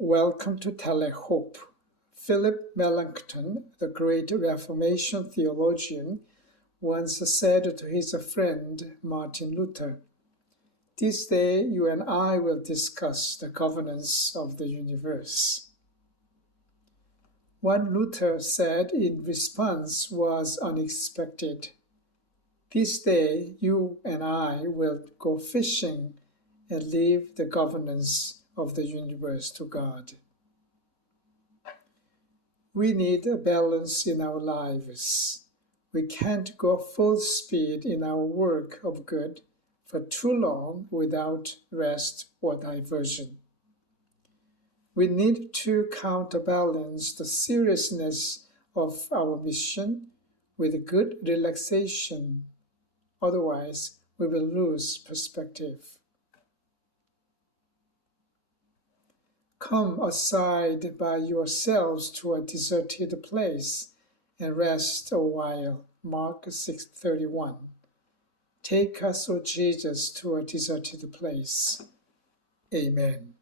Welcome to TeleHope. Philip Melanchthon, the great Reformation theologian, once said to his friend Martin Luther, "This day you and I will discuss the governance of the universe." What Luther said in response was unexpected. "This day you and I will go fishing and leave the governance of the universe to God." We need a balance in our lives. We can't go full speed in our work of good for too long without rest or diversion. We need to counterbalance the seriousness of our mission with good relaxation. Otherwise, we will lose perspective. Come aside by yourselves to a deserted place and rest a while. Mark 6:31. Take us, O Jesus, to a deserted place. Amen.